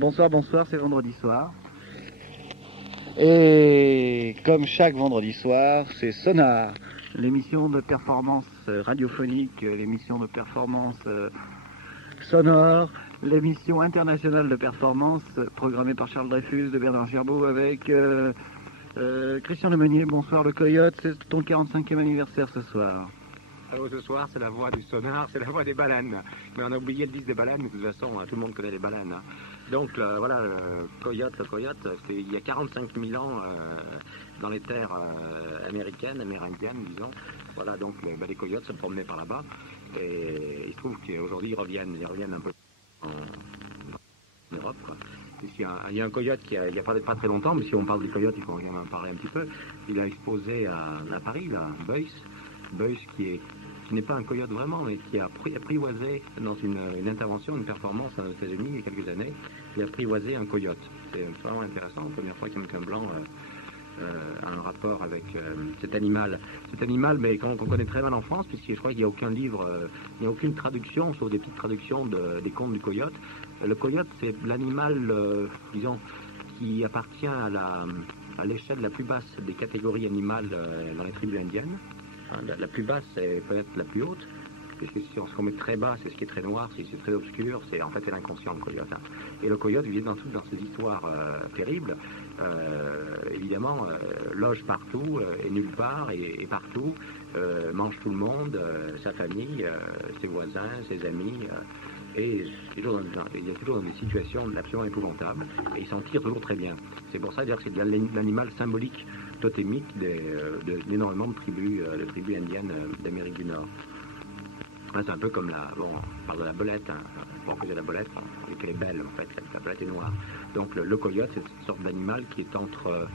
Bonsoir, bonsoir, c'est vendredi soir. Et comme chaque vendredi soir, c'est Sonar, l'émission de performance radiophonique, l'émission de performance sonore, l'émission internationale de performance programmée par Charles Dreyfus de Bernard Gerbeau avec Christian Lemonnier. Bonsoir le Coyote, c'est ton 45e anniversaire ce soir. Alors ce soir, c'est la voix du sonar, c'est la voix des baleines. Mais on a oublié le disque des baleines, mais de toute façon, tout le monde connaît les baleines. Donc voilà, le coyote, il y a 45 000 ans dans les terres amérindiennes, disons. Voilà, donc les coyotes se promenaient par là-bas. Et il se trouve qu'aujourd'hui, ils reviennent un peu en Europe, quoi. Il y a un coyote il n'y a pas très longtemps, mais si on parle des coyotes, il faut en parler un petit peu. Il a exposé à Paris, là, Beuys qui n'est pas un coyote vraiment, mais qui a apprivoisé dans une intervention, une performance aux États-Unis il y a quelques années, il a apprivoisé un coyote. C'est vraiment intéressant, la première fois qu'un blanc a un rapport avec cet animal. Cet animal, mais qu'on connaît très mal en France, puisque je crois qu'il n'y a aucun livre, il n'y a aucune traduction, sauf des petites traductions des contes du coyote. Le coyote, c'est l'animal, disons, qui appartient à l'échelle la plus basse des catégories animales dans les tribus indiennes. La plus basse, c'est peut-être la plus haute, puisque si on se met très bas, c'est ce qui est très noir, si c'est très obscur, c'est l'inconscient, le coyote. Et le coyote vit dans ces histoires terribles, évidemment, loge partout, et nulle part, et partout, mange tout le monde, sa famille, ses voisins, ses amis, et il y a toujours dans des situations absolument épouvantables, et il s'en tire toujours très bien. C'est pour ça d'ailleurs que c'est l'animal symbolique totémique d'énormément de tribus indiennes d'Amérique du Nord. C'est un peu comme on parle de la belette, pour que j'ai la belette, on dit qu'elle est belle en fait, la belette est noire. Donc le coyote, c'est cette sorte d'animal qui est entre,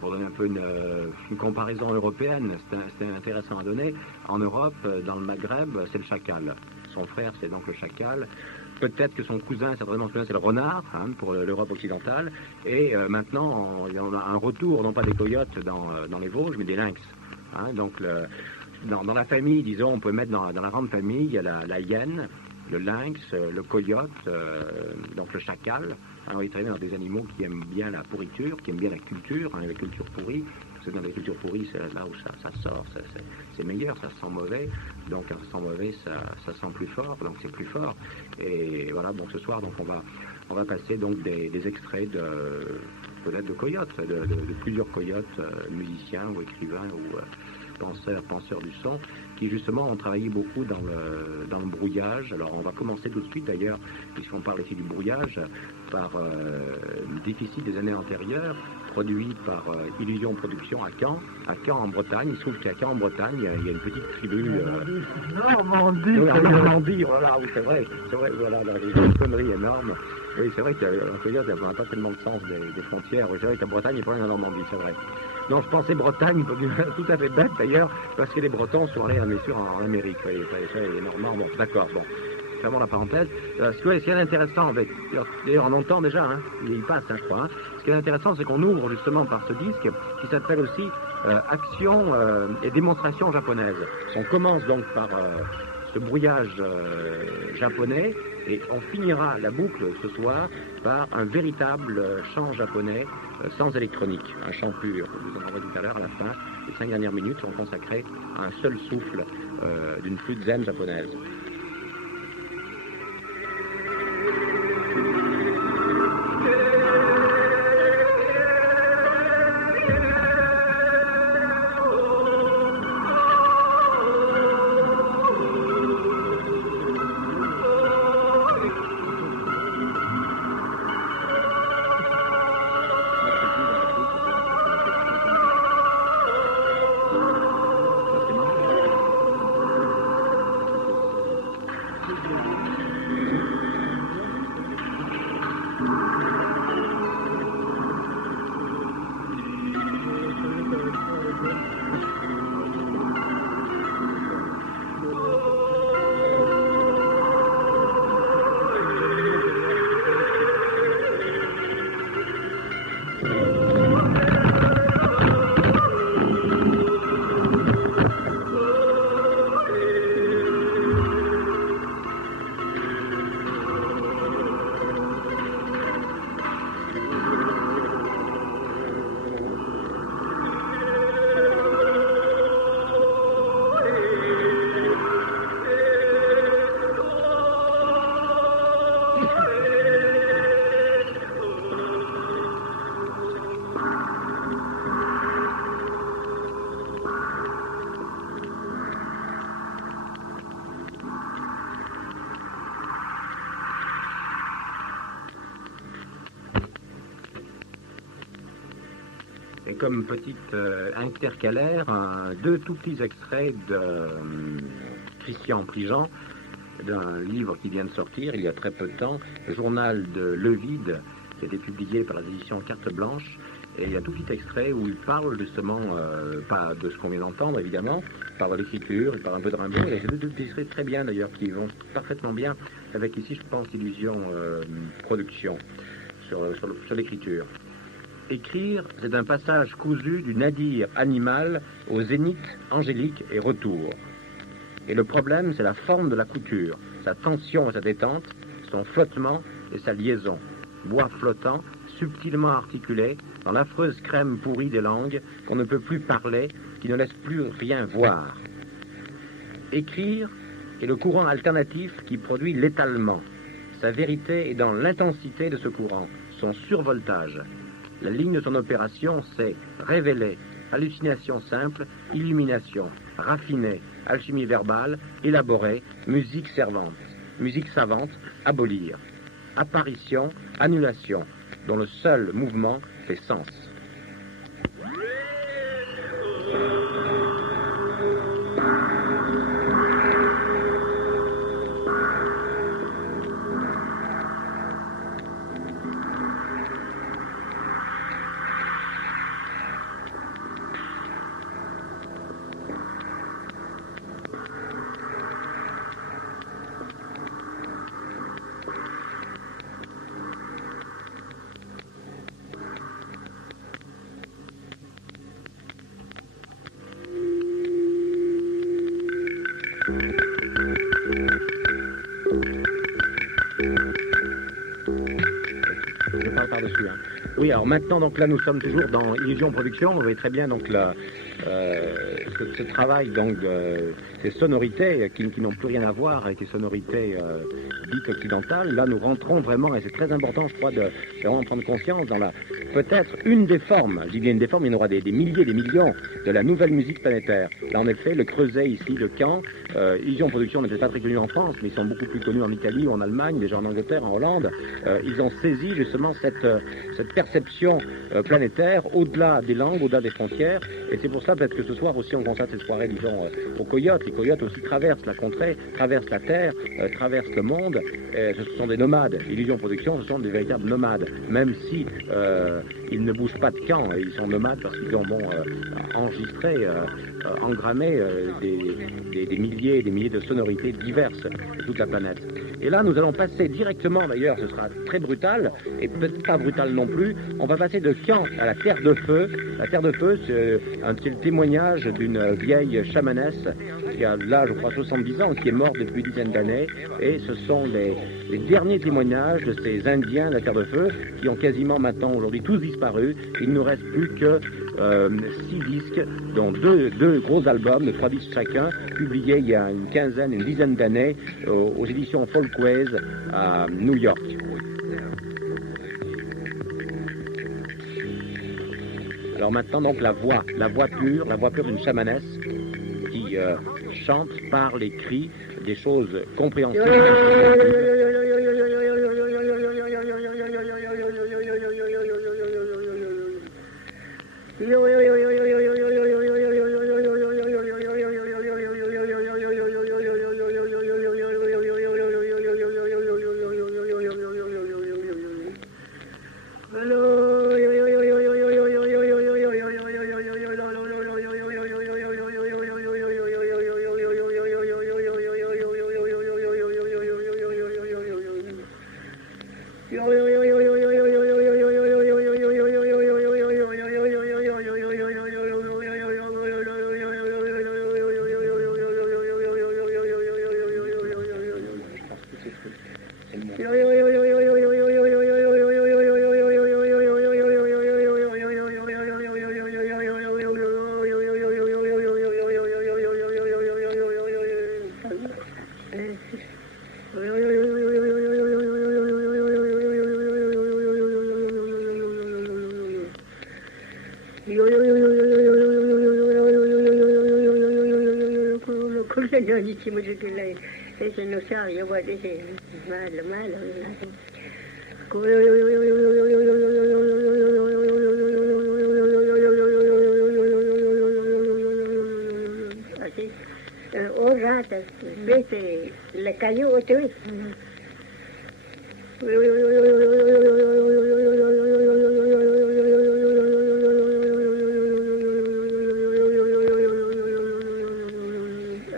pour donner un peu une comparaison européenne, c'est intéressant à donner. En Europe, dans le Maghreb, c'est le chacal. Son frère, c'est donc le chacal. Peut-être que son cousin, certainement c'est le renard, pour l'Europe occidentale. Et maintenant, il y en a un retour, non pas des coyotes dans les Vosges, mais des lynx. Donc, dans la famille, disons, on peut mettre dans la grande famille, il y a la hyène, le lynx, le coyote, donc le chacal. On est traîné dans des animaux qui aiment bien la pourriture, qui aiment bien la culture pourrie. Parce que dans la culture pourrie, c'est là où ça sort, c'est meilleur, ça sent mauvais. Donc quand ça sent mauvais, ça sent plus fort, donc c'est plus fort. Et voilà, donc ce soir, donc on va passer donc des extraits peut-être de coyotes, de plusieurs coyotes, musiciens ou écrivains ou penseurs du son, qui justement ont travaillé beaucoup dans le brouillage. Alors on va commencer tout de suite d'ailleurs, puisqu'on parle ici du brouillage, par le déficit des années antérieures, produit par Illusion Production à Caen en Bretagne. Il se trouve qu'à Caen en Bretagne, il y a une petite tribu... Normandie, voilà, oui, c'est vrai, voilà, il y a une connerie énorme. Oui, c'est vrai qu'en coyote, il n'y a pas tellement de sens des frontières. Oui, c'est vrai qu'en Bretagne, il n'y a pas rien en Normandie, c'est vrai. Non, je pensais Bretagne, tout à fait bête d'ailleurs, parce que les Bretons sont allés, bien sûr, en Amérique. Oui, les Normands, bon, d'accord, bon. Fermons la parenthèse. Ce qui est intéressant, d'ailleurs on entend déjà, il passe, je crois. Ce qui est intéressant, c'est qu'on ouvre justement par ce disque qui s'appelle aussi Action et démonstration japonaise. On commence donc par ce brouillage japonais et on finira la boucle ce soir par un véritable chant japonais sans électronique, un chant pur. Je vous en parlerai tout à l'heure à la fin. Les 5 dernières minutes sont consacrées à un seul souffle d'une flûte zen japonaise. Et comme petite intercalaire, deux tout petits extraits de Christian Prigent, d'un livre qui vient de sortir il y a très peu de temps, le journal de Levide, qui a été publié par les éditions Carte Blanche. Et il y a un tout petit extrait où il parle justement, pas de ce qu'on vient d'entendre évidemment, il parle de l'écriture, il parle un peu de Rimbaud, et il y a deux petits extraits très bien d'ailleurs, qui vont parfaitement bien avec ici, je pense, Illusion Production, sur l'écriture. Écrire, c'est un passage cousu du nadir animal au zénith angélique et retour. Et le problème, c'est la forme de la couture, sa tension et sa détente, son flottement et sa liaison. Bois flottant, subtilement articulé, dans l'affreuse crème pourrie des langues qu'on ne peut plus parler, qui ne laisse plus rien voir. Écrire est le courant alternatif qui produit l'étalement. Sa vérité est dans l'intensité de ce courant, son survoltage. La ligne de son opération, c'est révéler, hallucination simple, illumination, raffinée, alchimie verbale, élaborée, musique servante, musique savante, abolir. Apparition, annulation, dont le seul mouvement fait sens. Je parle par-dessus. Oui, alors maintenant, donc là, nous sommes toujours dans Illusion Production. Vous voyez très bien donc ce travail, donc ces sonorités qui n'ont plus rien à voir avec les sonorités dites occidentales. Là, nous rentrons vraiment, et c'est très important, je crois, de vraiment prendre conscience dans peut-être une des formes. Je dis bien une des formes, il y en aura des milliers, des millions de la nouvelle musique planétaire. Là, en effet, le Creuset ici, le Caen, Illusion Production n'est peut-être pas très connu en France, mais ils sont beaucoup plus connus en Italie ou en Allemagne, déjà en Angleterre, en Hollande. Ils ont saisi justement cette perception planétaire au-delà des langues, au-delà des frontières. Et c'est pour ça peut-être que ce soir aussi on constate cette soirée, disons, aux Coyotes. Les Coyotes aussi traversent la contrée, traversent la terre, traversent le monde. Ce sont des nomades. Illusion Production, ce sont des véritables nomades. Même si ils ne bougent pas de camp, ils sont nomades parce qu'ils ont enregistré, engrammé des milliers et des milliers de sonorités diverses de toute la planète. Et là, nous allons passer directement, d'ailleurs, ce sera très brutal, et peut-être pas brutal non plus, on va passer de Caen à la Terre de Feu. La Terre de Feu, c'est le témoignage d'une vieille chamanesse qui a là, je crois, 70 ans, qui est morte depuis une dizaine d'années, et ce sont les derniers témoignages de ces Indiens de la Terre de Feu qui ont quasiment maintenant, aujourd'hui, tous disparu. Il ne nous reste plus que 6 disques, dont deux gros albums de 3 disques chacun, publiés il y a une dizaine d'années aux éditions Folkways à New York. Alors maintenant, donc, la voix pure d'une chamanesse qui chante par les cris des choses compréhensibles. Ese no sabe, yo voy a decir, malo. mata, vete, le cayó otra vez.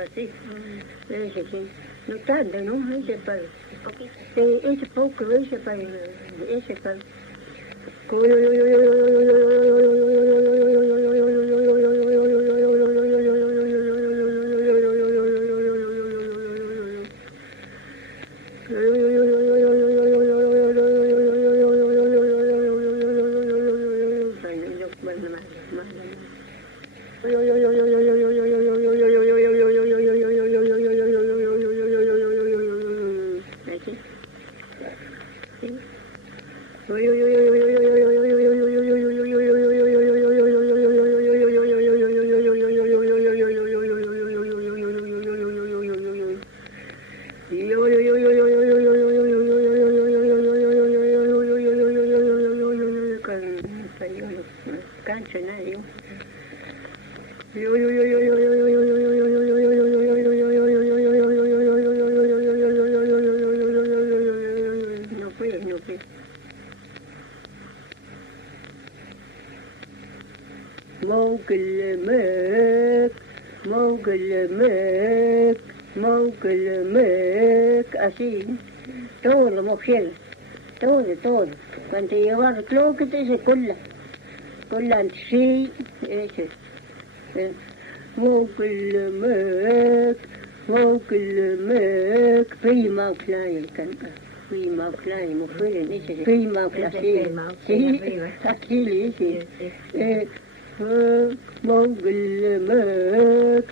Así, ese sí, no tanto, ¿no? Ese para, ese poco, ese para. Así, todo lo mofiel, todo. Cuando lleva el cloque te se cola sí, ese. Mogelemek, prima klein, mofiel, ese, prima klein, sí, aquí, sí. Mogelemek,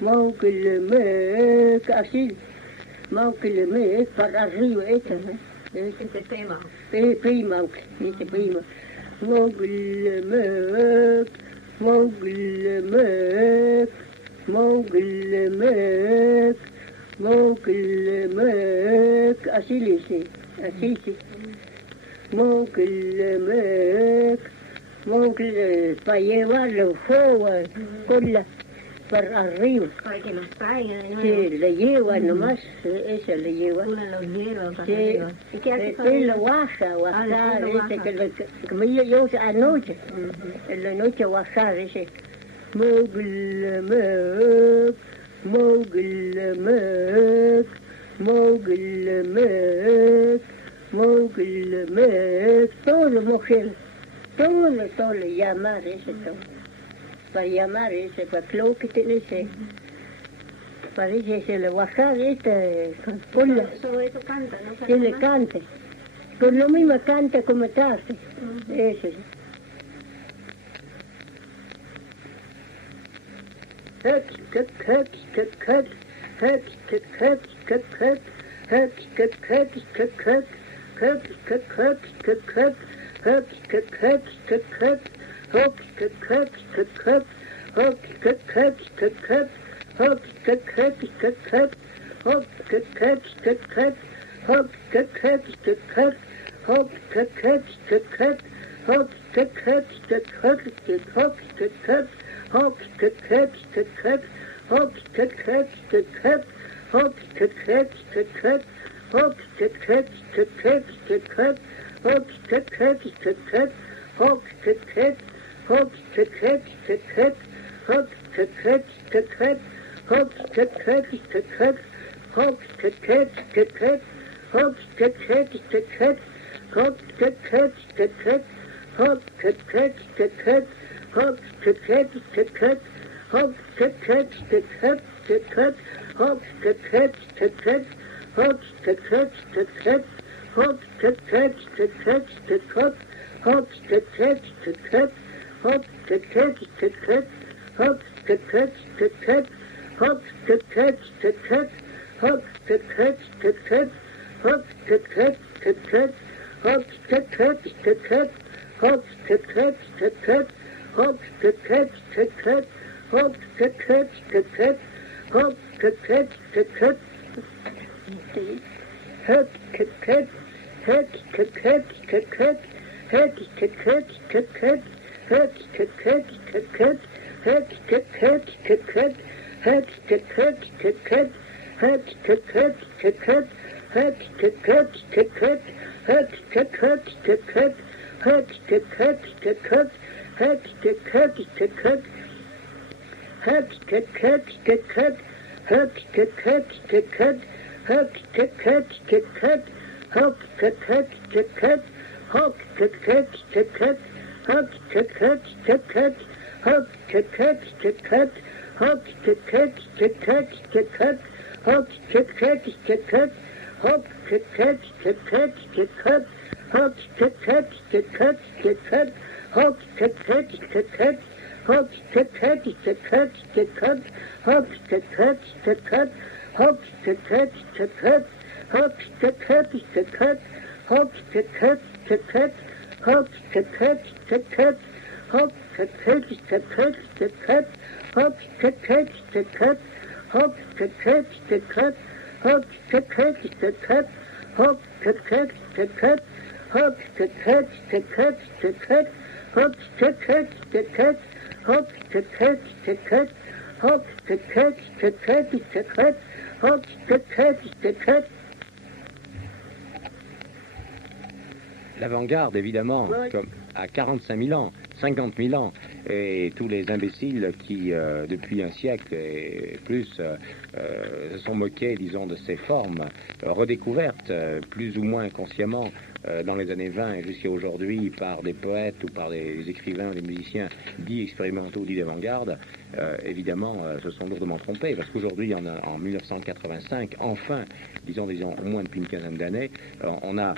Mogelemek, así, Mogelemek, para arriba, ese prima, ese prima, Mogelemek, así le dice, así sí, Mogelemek, para llevarlo fuego, para arriba. Para que los traigan. Sí, le llevan nomás, esa le lleva. Uno los lleva para Sí, arriba. ¿Y qué hace con él ellos? lo baja, después lo ese, como yo anoche, en la noche bajar, ese. Mogelemek, todo mujer. Todo le llamar ese todo. Para llamar ese, para lo que tiene ese. Parece que le bajar Solo eso canta, ¿no? que le cante. Por lo mismo canta como tarde. Ese. L'avant-garde, évidemment, comme à 45 000 ans, 50 000 ans, et tous les imbéciles qui, depuis un siècle et plus, se sont moqués, disons, de ces formes redécouvertes, plus ou moins consciemment, dans les années 20 et jusqu'à aujourd'hui, par des poètes ou par des écrivains ou des musiciens dits expérimentaux, dits d'avant-garde, évidemment, se sont lourdement trompés, parce qu'aujourd'hui, en 1985, enfin, disons au moins depuis une quinzaine d'années, on a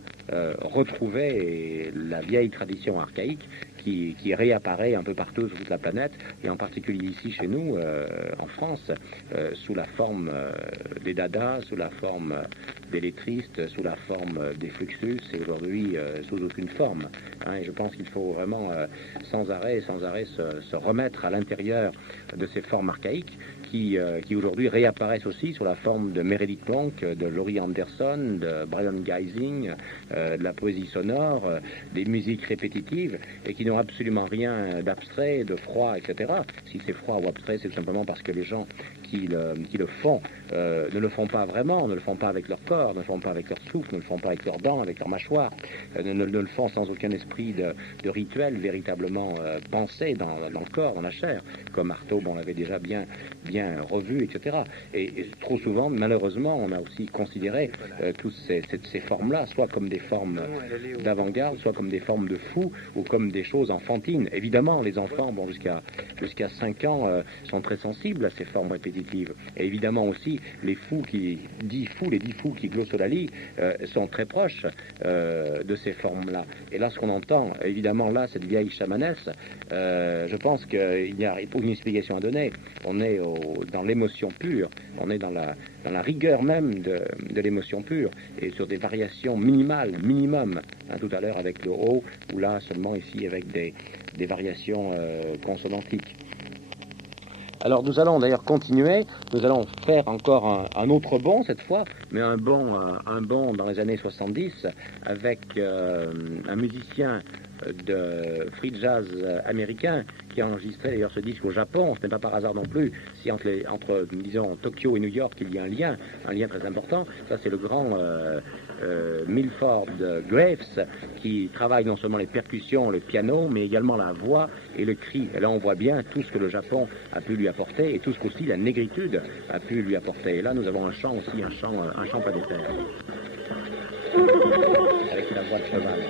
retrouvé la vieille tradition archaïque qui réapparaît un peu partout sur toute la planète, et en particulier ici chez nous, en France, sous la forme des dadas, sous la forme des lettristes, sous la forme des fluxus, et aujourd'hui sous aucune forme. Et je pense qu'il faut vraiment sans arrêt se remettre à l'intérieur de ces formes archaïques qui aujourd'hui réapparaissent aussi sous la forme de Meredith Monk, de Laurie Anderson, de Brian Geising, de la poésie sonore, des musiques répétitives, et qui n'ont absolument rien d'abstrait, de froid, etc. Si c'est froid ou abstrait, c'est tout simplement parce que les gens qui le font ne le font pas vraiment, ne le font pas avec leur corps, ne le font pas avec leur souffle, ne le font pas avec leurs dents, avec leur mâchoire, ne le font sans aucun esprit de rituel véritablement pensé dans le corps, dans la chair, comme Artaud, on l'avait déjà bien revu, etc. Et trop souvent, malheureusement, on a aussi considéré toutes ces formes-là, soit comme des formes d'avant-garde, soit comme des formes de fous, ou comme des choses enfantines. Évidemment, les enfants, jusqu'à 5 ans, sont très sensibles à ces formes répétitives. Et évidemment aussi, les dix fous qui glossolalie sont très proches de ces formes-là. Et là, ce qu'on entend, évidemment, là, cette vieille chamanesse, je pense qu'il n'y a aucune explication à donner. On est dans l'émotion pure, on est dans la rigueur même de l'émotion pure, et sur des variations minimales, minimum, tout à l'heure avec le haut, ou là seulement ici avec des variations consonantiques. Alors nous allons d'ailleurs continuer, nous allons faire encore un autre bond cette fois, mais un bond dans les années 70 avec un musicien de free jazz américain qui a enregistré d'ailleurs ce disque au Japon. Ce n'est pas par hasard non plus si entre disons Tokyo et New York il y a un lien très important. Ça c'est le grand Milford Graves qui travaille non seulement les percussions, le piano, mais également la voix et le cri. Et là on voit bien tout ce que le Japon a pu lui apporter et tout ce qu'aussi la négritude a pu lui apporter. Et là nous avons un chant planétaire avec la voix de cheval.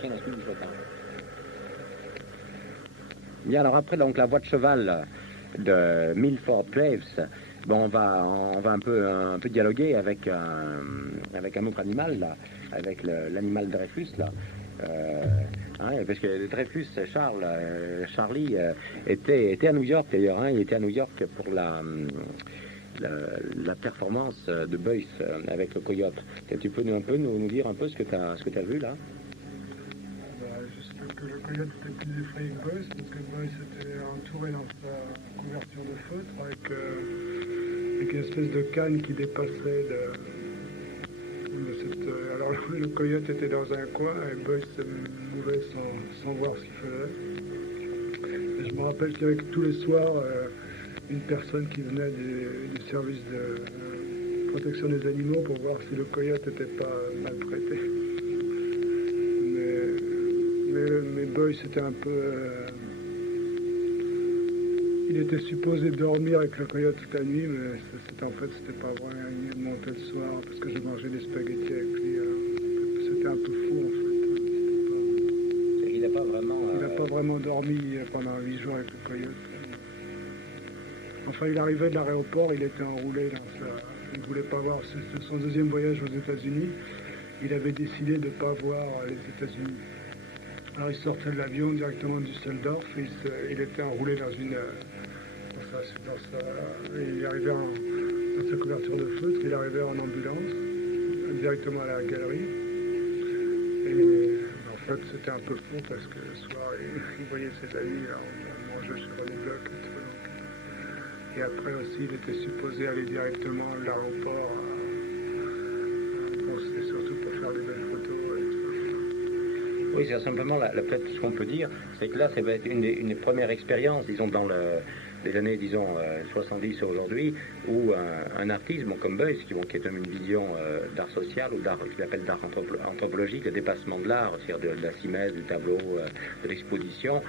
chien n'exclut du sautin. Bien, alors après, donc, la voix de cheval de Milford Graves, bon, on va un peu dialoguer avec un autre animal, là, avec l'animal Dreyfus, là. Parce que Dreyfus, Charlie, était à New York d'ailleurs, il était à New York pour la performance de Boyce avec le coyote. Tu peux nous dire un peu ce que tu as vu là? Juste que le coyote était plus effrayé que Boyce, parce que Boyce était entouré dans sa couverture de feutre avec une espèce de canne qui dépassait de cette... alors le coyote était dans un coin et Boyce se mouvait sans voir ce qu'il faisait. Et je me rappelle qu'il y avait tous les soirs une personne qui venait du service de protection des animaux pour voir si le coyote n'était pas maltraité. Mais Boyce était un peu... il était supposé dormir avec le coyote toute la nuit, mais c'était pas vrai. Il montait le soir parce que je mangeais des spaghettis avec lui. C'était un peu fou en fait. Il n'a pas vraiment... Il n'a pas vraiment dormi pendant 8 jours avec le coyote. Enfin, il arrivait de l'aéroport, il était enroulé dans il ne voulait pas voir... C'était son deuxième voyage aux États-Unis. Il avait décidé de ne pas voir les États-Unis. Alors il sortait de l'avion directement du Düsseldorf et il était enroulé dans une... il arrivait dans sa couverture de feutre, il arrivait en ambulance, directement à la galerie. Et en fait, c'était un peu fou parce que le soir, il voyait ses amis, là, on mangeait sur les blocs et tout. Et après aussi, il était supposé aller directement de l'aéroport. C'était surtout pour faire des belles photos. Oui, c'est simplement, peut-être ce qu'on peut dire, c'est que là, ça va être une des premières expériences, disons, dans les années, disons, 70 aujourd'hui, où un artiste, bon, comme Boyce, qui est une vision d'art social, ou d'art, qu'il appelle d'art anthropologique, le dépassement de l'art, c'est-à-dire de la simètre, du tableau, de l'exposition,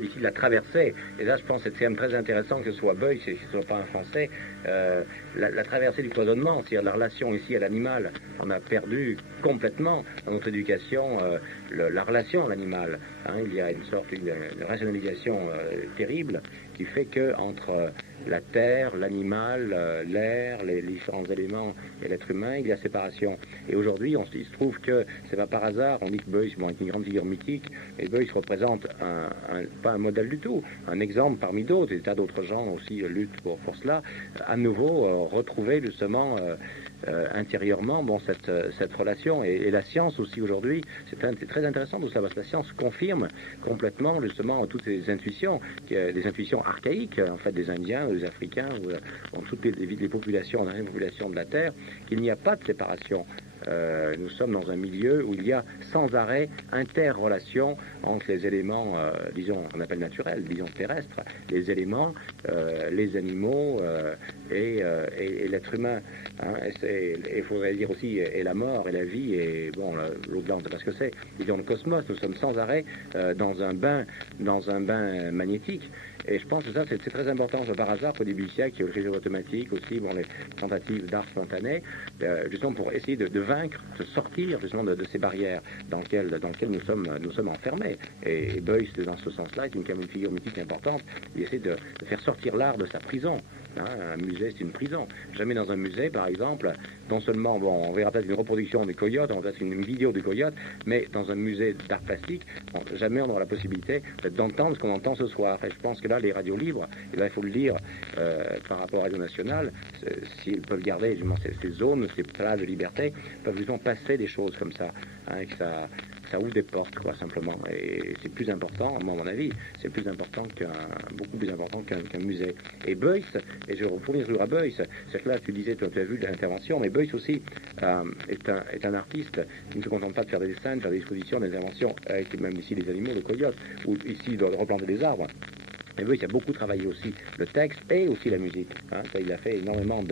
ici, la traversée. Et là, je pense que c'est même très intéressant que ce soit Boyce, et que ce ne soit pas un Français, la traversée du cloisonnement, c'est-à-dire la relation ici à l'animal. On a perdu complètement dans notre éducation la relation à l'animal. Il y a une rationalisation terrible qui fait que entre la terre, l'animal, l'air, les différents éléments et l'être humain, il y a séparation. Et aujourd'hui, il se trouve que c'est pas par hasard, on dit que Boyce est une grande figure mythique, et Boyce représente pas un modèle du tout, un exemple parmi d'autres, et des tas d'autres gens aussi luttent pour cela, à nouveau retrouver justement intérieurement cette relation. Et la science aussi aujourd'hui, c'est très intéressant tout ça, parce que la science confirme complètement justement toutes ces intuitions, des intuitions archaïques en fait des Indiens, des Africains, ou dans toutes les populations, de la Terre, qu'il n'y a pas de séparation. Nous sommes dans un milieu où il y a sans arrêt interrelation entre les éléments, disons, on appelle naturels, disons terrestres, les éléments, les animaux et l'être humain. Il faudrait dire aussi et la mort et la vie et bon, l'au-delà, on ne sait pas ce que c'est. Disons le cosmos, nous sommes sans arrêt dans un bain magnétique. Et je pense que ça, c'est très important. C'est par hasard qu'au début du siècle, il y a eu l'écriture automatique aussi, bon, les tentatives d'art spontané, justement pour essayer de vaincre, de sortir justement de ces barrières dans lesquelles nous sommes enfermés. Et Boyce, dans ce sens-là, est quand même une figure mythique importante. Il essaie de faire sortir l'art de sa prison. Un musée, c'est une prison. Jamais dans un musée, par exemple, non seulement, bon, on verra peut-être une reproduction des coyotes, on verra peut-être une vidéo des coyotes, mais dans un musée d'art plastique, jamais on aura la possibilité d'entendre ce qu'on entend ce soir. Et je pense que là, les radios libres, et là, il faut le dire par rapport à Radio Nationale, s'ils peuvent garder justement ces zones, ces plages de liberté, peuvent justement passer des choses comme ça, et que ça ouvre des portes, quoi, simplement. Et c'est plus important, moi, à mon avis, c'est plus important beaucoup plus important qu'un musée. Et Boyce, et je reviens toujours à Boyce, c'est que là, tu disais, tu as vu l'intervention, mais Boyce aussi est un artiste qui ne se contente pas de faire des dessins, de faire des expositions, des interventions, avec même ici des animaux, des coyotes, ou ici de replanter des arbres. Mais Boyce a beaucoup travaillé aussi le texte et aussi la musique. Ça, il a fait énormément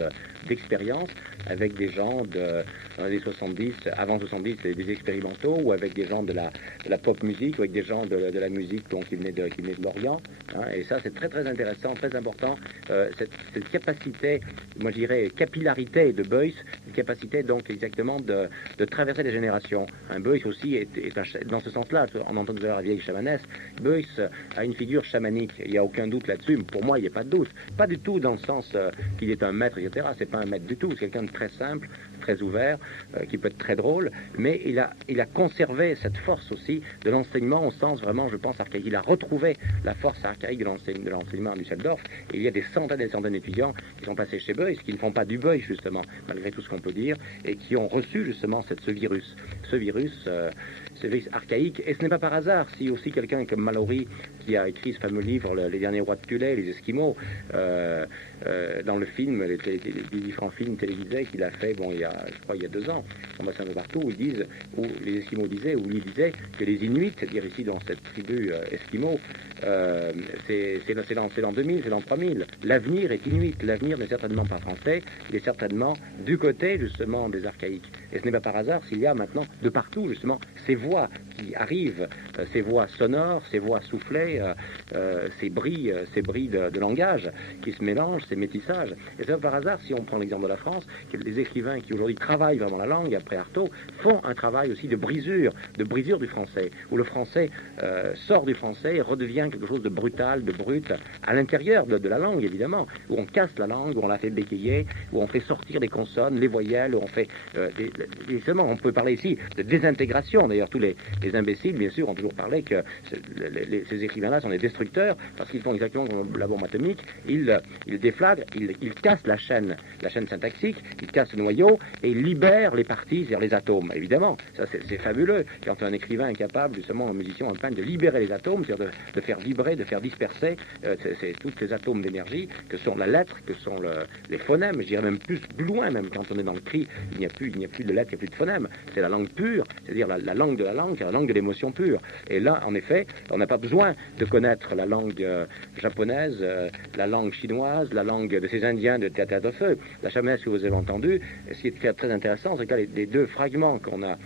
d'expérience avec des gens dans les années 70, avant 70, des expérimentaux, ou avec des gens de la pop musique, ou avec des gens de la musique donc, qui venaient de l'Orient. Hein, et ça, c'est très très intéressant, très important. Cette capacité, moi je dirais capillarité de Beuys, une capacité donc exactement de traverser les générations. Un Beuys aussi est dans ce sens-là, en entendant de la vieille chamanesse, Beuys a une figure chamanique, il n'y a aucun doute là-dessus. Pour moi, il n'y a pas de doute. Pas du tout dans le sens qu'il est un maître, etc. C'est pas un maître du tout, c'est quelqu'un de très simple, très ouvert, qui peut être très drôle, mais il a conservé cette force aussi de l'enseignement au sens vraiment, je pense, archaïque. Il a retrouvé la force archaïque de l'enseignement à Düsseldorf, et il y a des centaines et des centaines d'étudiants qui sont passés chez Beuys, qui ne font pas du Beuys, justement, malgré tout ce qu'on peut dire, et qui ont reçu, justement, ce virus archaïque. Et ce n'est pas par hasard si aussi quelqu'un comme Mallory, qui a écrit ce fameux livre, Les derniers rois de Thulé, les Esquimaux, dans le film, les différents films télévisés qu'il a fait, bon, il y a 2 ans, on passe un peu partout, où les Esquimaux disaient, où il disait que les Inuits, c'est-à-dire ici dans cette tribu Esquimaux, c'est l'an 2000, c'est l'an 3000. L'avenir est Inuit, l'avenir n'est certainement pas français, il est certainement du côté justement des archaïques. Et ce n'est pas par hasard s'il y a maintenant de partout justement ces voix qui arrivent, ces voix sonores, ces voix soufflées, ces bris de langage qui se mélangent, ces métissages. Et c'est pas par hasard, si on prend l'exemple de la France, que les écrivains qui aujourd'hui travaillent vraiment la langue, après Artaud, font un travail aussi de brisure du français, où le français sort du français et redevient quelque chose de brutal, de brut, à l'intérieur de la langue évidemment, où on casse la langue, où on la fait bégayer, où on fait sortir les consonnes, les voyelles, où on fait... justement, on peut parler ici de désintégration. D'ailleurs, tous les imbéciles, bien sûr, ont toujours parlé que ces écrivains-là sont des destructeurs, parce qu'ils font exactement comme la bombe atomique, ils déflagrent, ils cassent la chaîne syntaxique, ils cassent le noyau, et ils libèrent les parties, c'est-à-dire les atomes. Évidemment, ça c'est fabuleux, quand un écrivain est capable, justement, un musicien, un peintre, de libérer les atomes, c'est-à-dire de faire vibrer, de faire disperser c'est tous ces atomes d'énergie, que sont la lettre, que sont les phonèmes, je dirais même plus loin, même quand on est dans le cri, il n'y a plus de lettres, il n'y a plus de phonèmes, c'est la langue pure, c'est-à-dire la langue de la langue, la langue de l'émotion pure. Et là, en effet, on n'a pas besoin de connaître la langue japonaise, la langue chinoise, la langue de ces Indiens de Terre de Feu. La chamanesse que vous avez entendue, ce qui est très intéressant, c'est que les 2 fragments qu'on a,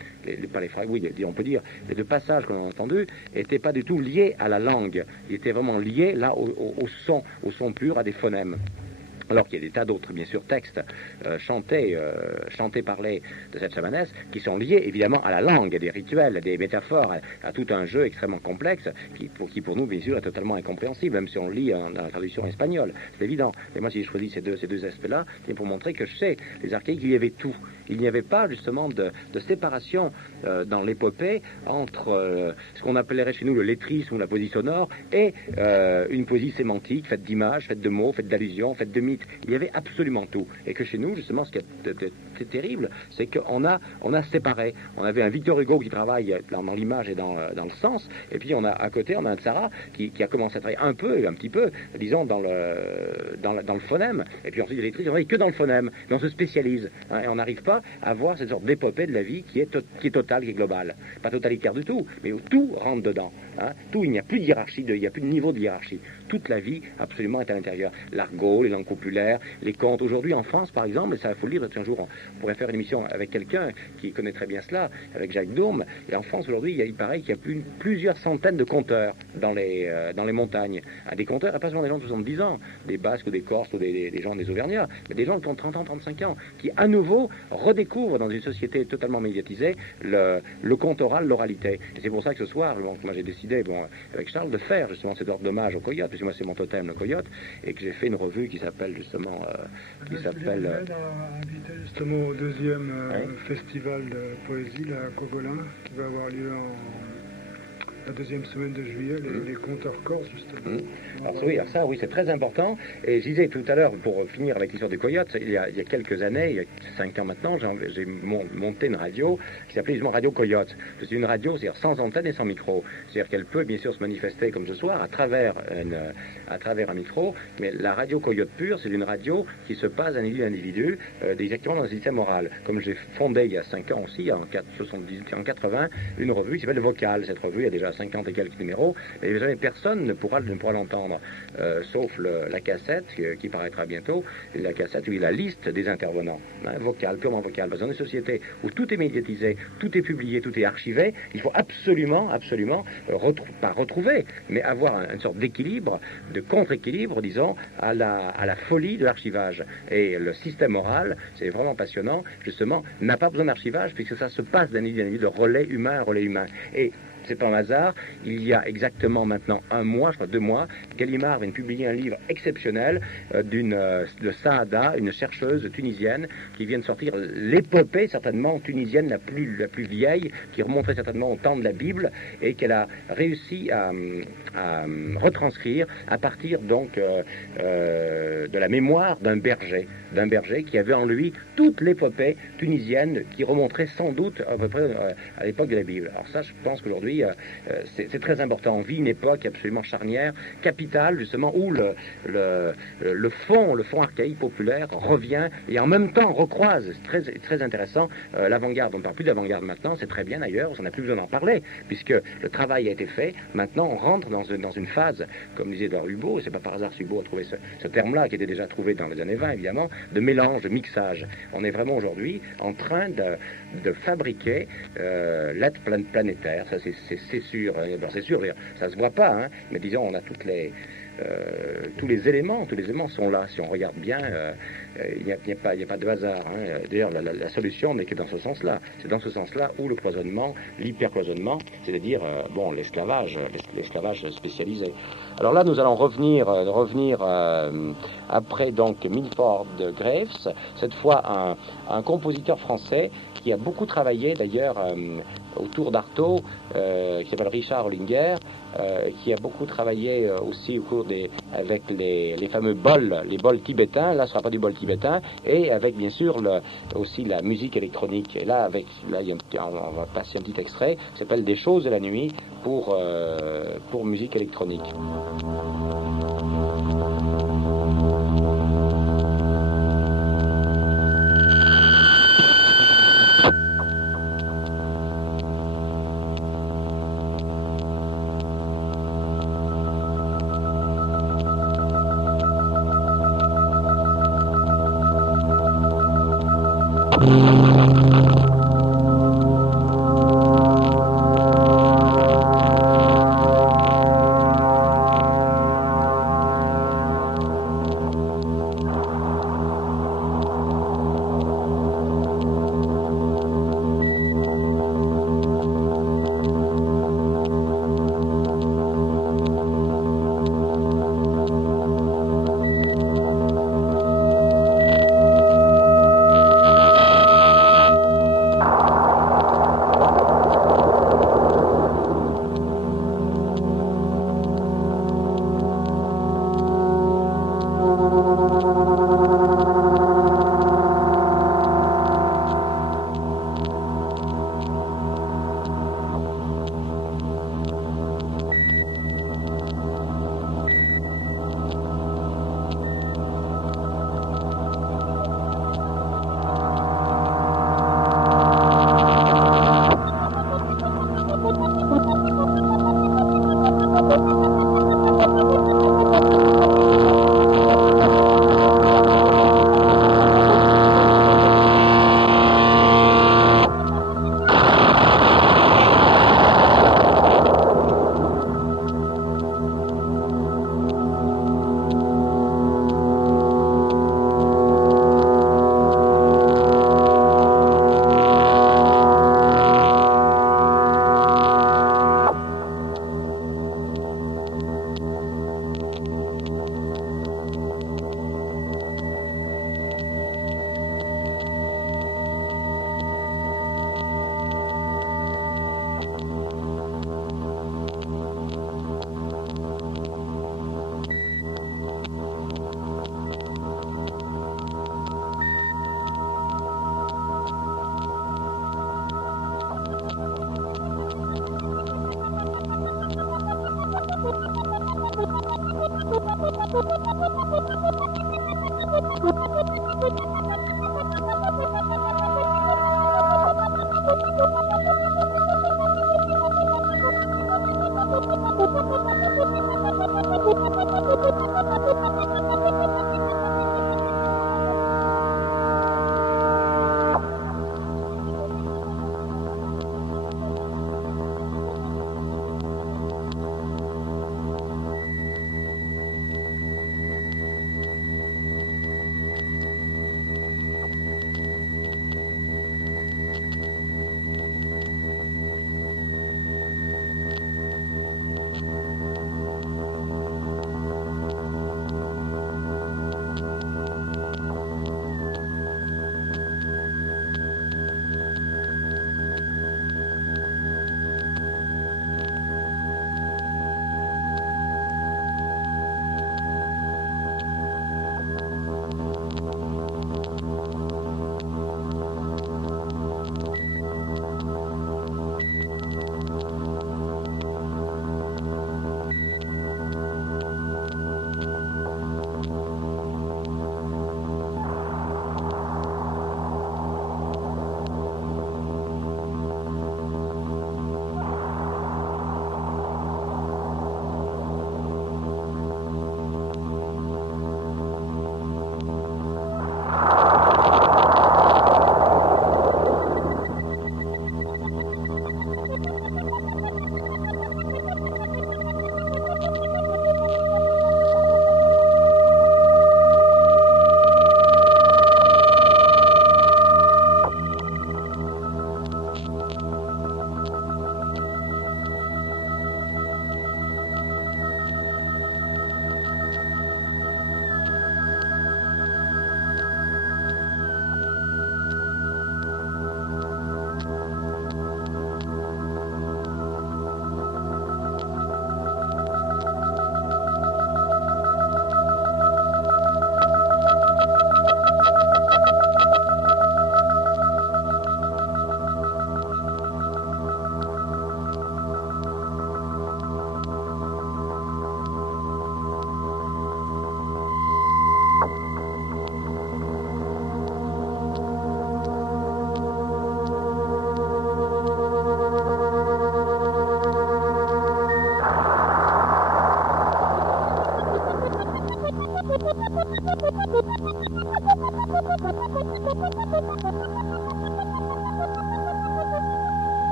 on peut dire, les 2 passages qu'on a entendus, n'étaient pas du tout liés à la langue. Ils étaient vraiment liés, là, au son pur, à des phonèmes. Alors qu'il y a des tas d'autres, bien sûr, textes chantés, parlés de cette chamanesse, qui sont liés évidemment à la langue, à des rituels, à des métaphores, à tout un jeu extrêmement complexe, qui pour nous, bien sûr, est totalement incompréhensible, même si on le lit dans la traduction espagnole. C'est évident. Mais moi, si je choisis ces deux aspects-là, c'est pour montrer que chez les archaïques, il y avait tout. Il n'y avait pas, justement, de séparation dans l'épopée entre ce qu'on appellerait chez nous le lettrisme ou la poésie sonore et une poésie sémantique, faite d'images, faite de mots, faite d'allusions, faite de mythes. Il y avait absolument tout. Et que chez nous, justement, ce qui est terrible, c'est qu'on a séparé. On avait un Victor Hugo qui travaille dans l'image et dans le sens, et puis à côté, on a un Tzara qui a commencé à travailler un petit peu, disons, dans le phonème, et puis ensuite, les lettrices, on travaille que dans le phonème, mais on se spécialise, hein, et on n'arrive pas à avoir cette sorte d'épopée de la vie qui est totale, qui est globale. Pas totalitaire du tout, mais où tout rentre dedans. Hein. Tout, il n'y a plus de hiérarchie, il n'y a plus de niveau de hiérarchie. Toute la vie, absolument, est à l'intérieur. L'argot, les langues populaires, les contes. Aujourd'hui, en France, par exemple, et ça, il faut le dire, un jour, on pourrait faire une émission avec quelqu'un qui connaît très bien cela, avec Jacques Dourme. Et en France, aujourd'hui, il paraît qu'il y a plusieurs centaines de conteurs dans les montagnes. Des conteurs, et pas seulement des gens de 70 ans, des Basques ou des Corses ou des gens des Auvergnats, mais des gens qui ont 30 ans, 35 ans, qui, à nouveau, redécouvrent dans une société totalement médiatisée le conte oral, l'oralité. Et c'est pour ça que ce soir, moi j'ai décidé, avec Charles, de faire justement cet ordre d'hommage au coyote, parce que moi c'est mon totem, le coyote, et que j'ai fait une revue qui s'appelle justement... qui s'appelle... invité justement au 2e festival de poésie, la Cogolin, qui va avoir lieu la 2e semaine de juillet, les conteurs corses, justement. Alors ça, c'est très important. Et je disais tout à l'heure, pour finir avec l'histoire du coyote, il y a quelques années, il y a 5 ans maintenant, j'ai monté une radio qui s'appelait justement Radio Coyote. C'est une radio, c'est-à-dire sans antenne et sans micro. C'est-à-dire qu'elle peut bien sûr se manifester comme ce soir à travers un micro, mais la radio Coyote pure, c'est une radio qui se passe d'un individu exactement dans un système oral. Comme j'ai fondé il y a 5 ans aussi, en 80, une revue qui s'appelle Vocal. Cette revue a déjà 50 et quelques numéros, et jamais personne ne pourra l'entendre, sauf la cassette qui paraîtra bientôt, la cassette où il y a la liste des intervenants, vocale, purement vocale. Parce que dans une société où tout est médiatisé, tout est publié, tout est archivé, il faut absolument, pas retrouver, mais avoir une sorte d'équilibre, de contre-équilibre, disons, à la folie de l'archivage. Et le système oral, c'est vraiment passionnant, justement, n'a pas besoin d'archivage, puisque ça se passe d'un individu de relais humain à relais humain. Et c'est pas un hasard, il y a exactement maintenant 1 mois, je crois 2 mois, Gallimard vient de publier un livre exceptionnel de Saada, une chercheuse tunisienne, qui vient de sortir l'épopée certainement tunisienne la plus vieille, qui remonterait certainement au temps de la Bible, et qu'elle a réussi à retranscrire à partir donc de la mémoire d'un berger qui avait en lui toute l'épopée tunisienne qui remonterait sans doute à peu près à l'époque de la Bible. Alors ça, je pense qu'aujourd'hui, c'est très important. On vit une époque absolument charnière, capitale, justement, où le fond archaïque populaire revient et en même temps recroise. C'est très intéressant. L'avant-garde, on ne parle plus d'avant-garde maintenant, c'est très bien d'ailleurs, on n'a plus besoin d'en parler, puisque le travail a été fait. Maintenant, on rentre dans une phase, comme disait Edouard Hugo, c'est pas par hasard que Hugo a trouvé ce terme-là, qui était déjà trouvé dans les années 20, évidemment, de mélange, de mixage. On est vraiment aujourd'hui en train de fabriquer l'être planétaire. Ça, c'est sûr. Alors, c'est sûr, ça se voit pas, hein, mais disons, on a tous les éléments sont là. Si on regarde bien, il n'y a pas de hasard. Hein. D'ailleurs, la solution n'est que dans ce sens-là. C'est dans ce sens-là où le cloisonnement, l'hypercloisonnement, c'est-à-dire l'esclavage spécialisé. Alors là, nous allons revenir après donc Milford Graves, cette fois un compositeur français qui a beaucoup travaillé d'ailleurs autour d'Artaud, qui s'appelle Richard Hollinger, qui a beaucoup travaillé aussi au cours avec les fameux bols, les bols tibétains. Là, ce sera pas du bol tibétain, et avec bien sûr aussi la musique électronique. Et là, on va passer un petit extrait, qui s'appelle Des choses de la nuit pour musique électronique.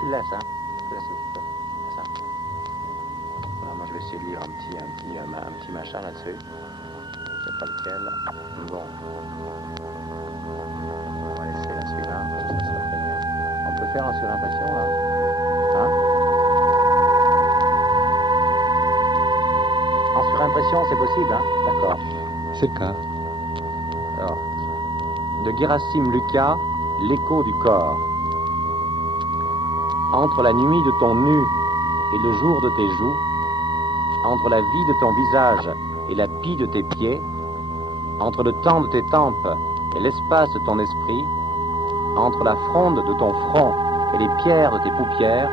Tu laisses, hein. Tu laisses ça. Voilà, moi je vais essayer de lire un petit machin là-dessus. Je sais pas lequel. Bon. On va laisser là celui-là. Comme ça fait mieux. On peut faire en surimpression là. Hein? En surimpression, c'est possible, hein? D'accord. C'est le cas. Alors, de Gerasim Lucas, l'écho du corps. Entre la nuit de ton nu et le jour de tes joues, entre la vie de ton visage et la pie de tes pieds, entre le temps de tes tempes et l'espace de ton esprit, entre la fronde de ton front et les pierres de tes paupières,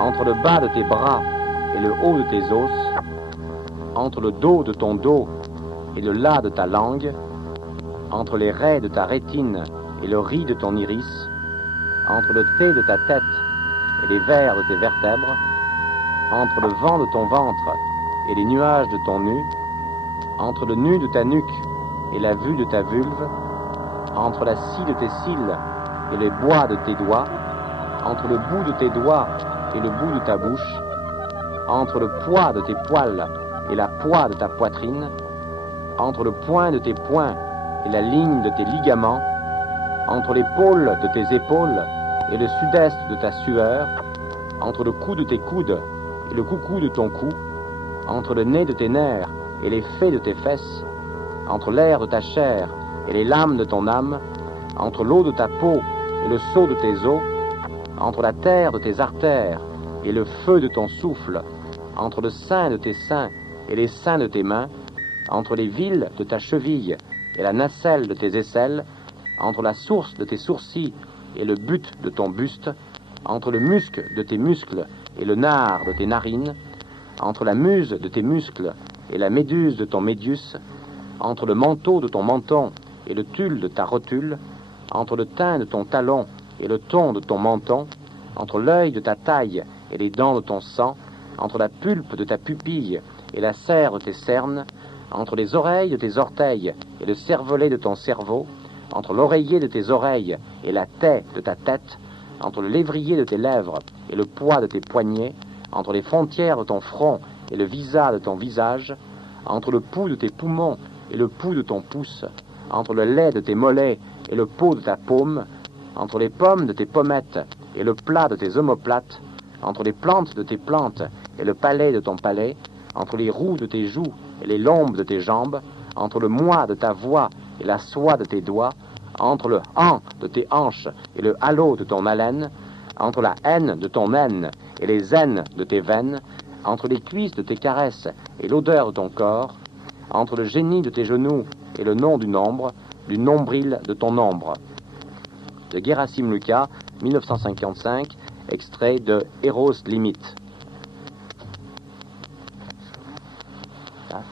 entre le bas de tes bras et le haut de tes os, entre le dos de ton dos et le las de ta langue, entre les raies de ta rétine et le riz de ton iris, entre le thé de ta tête et les vers de tes vertèbres, entre le vent de ton ventre et les nuages de ton nu, entre le nu de ta nuque et la vue de ta vulve, entre la scie de tes cils et les bois de tes doigts, entre le bout de tes doigts et le bout de ta bouche, entre le poids de tes poils et la poids de ta poitrine, entre le point de tes poings et la ligne de tes ligaments, entre l'épaule de tes épaules et le sud-est de ta sueur, entre le cou de tes coudes et le coucou de ton cou, entre le nez de tes nerfs et les fées de tes fesses, entre l'air de ta chair et les lames de ton âme, entre l'eau de ta peau et le seau de tes os, entre la terre de tes artères et le feu de ton souffle, entre le sein de tes seins et les seins de tes mains, entre les villes de ta cheville et la nacelle de tes aisselles, entre la source de tes sourcils et le but de ton buste, entre le muscle de tes muscles et le nard de tes narines, entre la muse de tes muscles et la méduse de ton médius, entre le manteau de ton menton et le tulle de ta rotule, entre le teint de ton talon et le ton de ton menton, entre l'œil de ta taille et les dents de ton sang, entre la pulpe de ta pupille et la serre de tes cernes, entre les oreilles de tes orteils et le cervelet de ton cerveau, entre l'oreiller de tes oreilles et la taie de ta tête, entre le lévrier de tes lèvres et le poids de tes poignets, entre les frontières de ton front et le visa de ton visage, entre le pouls de tes poumons et le pouls de ton pouce, entre le lait de tes mollets et le pot de ta paume, entre les pommes de tes pommettes et le plat de tes omoplates, entre les plantes de tes plantes et le palais de ton palais, entre les roues de tes joues et les lombes de tes jambes, entre le moi de ta voix et la soie de tes doigts, entre le han de tes hanches et le halo de ton haleine, entre la haine de ton haine et les haines de tes veines, entre les cuisses de tes caresses et l'odeur de ton corps, entre le génie de tes genoux et le nom du nombril de ton ombre. De Gerasim Lucas, 1955, extrait de Eros Limite. Ah.